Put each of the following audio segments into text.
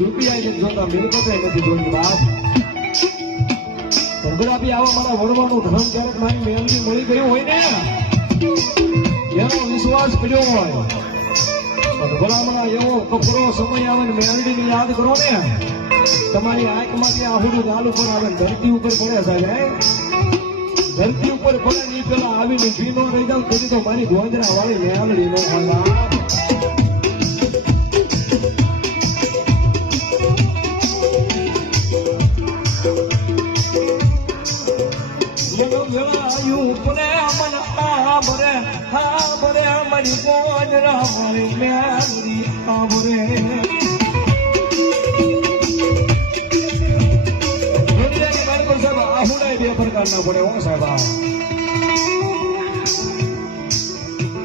રૂપિયા જોતા મિલકતે નથી જોઈ વાત ભગરાપી આવા મારા વડવાનું ધન ક્યારેક મારી મેલડી મળી ગયું હોય ને એનો વિશ્વાસ કર્યો હોય ભલામણા એવો કપરો સમય આવે ને મેલડીને યાદ કરો ને તમારી આંખમાંથી આહુડું ગાલ ઉપર આવે ધરતી ઉપર પડે સાહેબ ધરતી ઉપર પડે ની પેલા આવીને ભીનો રહી જાવ તેથી તો મારી ગોંજરા વાળી મેલડી નો બે પ્રકારના પડે હો સાહેબ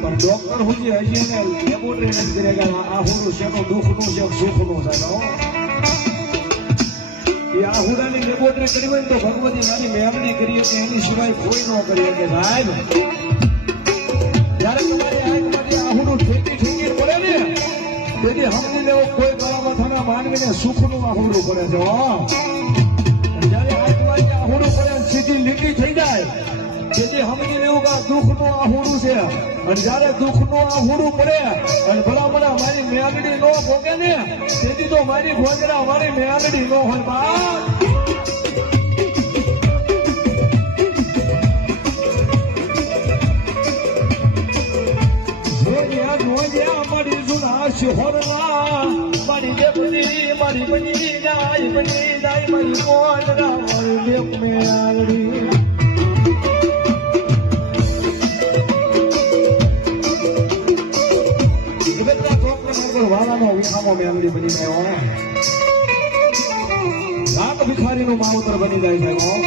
પણ ડોક્ટર હજી એને લેબોરેટરી કરે કે આ હુરું છે દુઃખનું છે સુખનું સાહેબ એ આ હુરાની લેબોરેટરી કરી હોય તો ભગવતી નાની મેમણી કરીએ કે એની સિવાય કોઈ ન કરીએ કે સાહેબ જયારે તમારી આંખમાંથી આ હુરું ઠેકી ઠેકી પડે ને તેથી સમજી લેવો કોઈ ગળામાં થાના માનવીને સુખનું આ હુરું પડે છે જયારે આંખમાંથી આ હુરું પડે સીધી લીટી થઈ જાય તેથી સમજી લેવું કે દુઃખનું આ હુરું છે અને જયારે દુઃખનું આ હુરું પડે અને ભલામણા મારી મેલડી નો ભોગે ને તેથી તો મારી ગોંજરા મારી મેલડી નો હોય બા મારી બની જાય મારી ગોંજરા મારી મેલડી વાળાનો વિખામો મેલડી બની ગયો લાખ ભિખારીનું માવતર બની જાય સાહેબ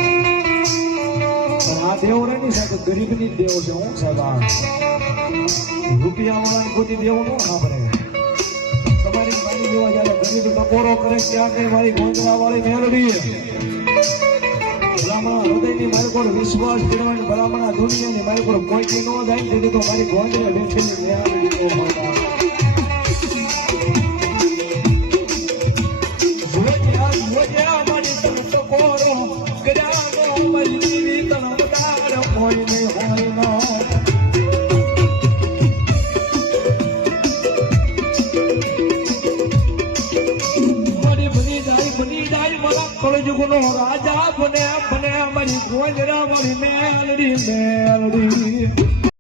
પણ આ દેવ રેની સાહેબ ગરીબની દેવ છે હું સાહેબ રૂપિયા વાળાની બધી દેવ નો સાંભળે તમારી મારી જેવા જયારે ગરીબ ટકોરો કરે ત્યાં કઈ મારી ગોંજરા વાળી મેલડી ભલામણા હૃદયની મારી કોઈ વિશ્વાસ કરવાની ભલામણા દુનિયાની મારી કોઈ કોઈ ન જાય તેથી તો મારી ગોંજરા બેઠેલી મેલડી નો હોય રાજા બને બને મારી ગોંજરા મારી મેલડી મેલડી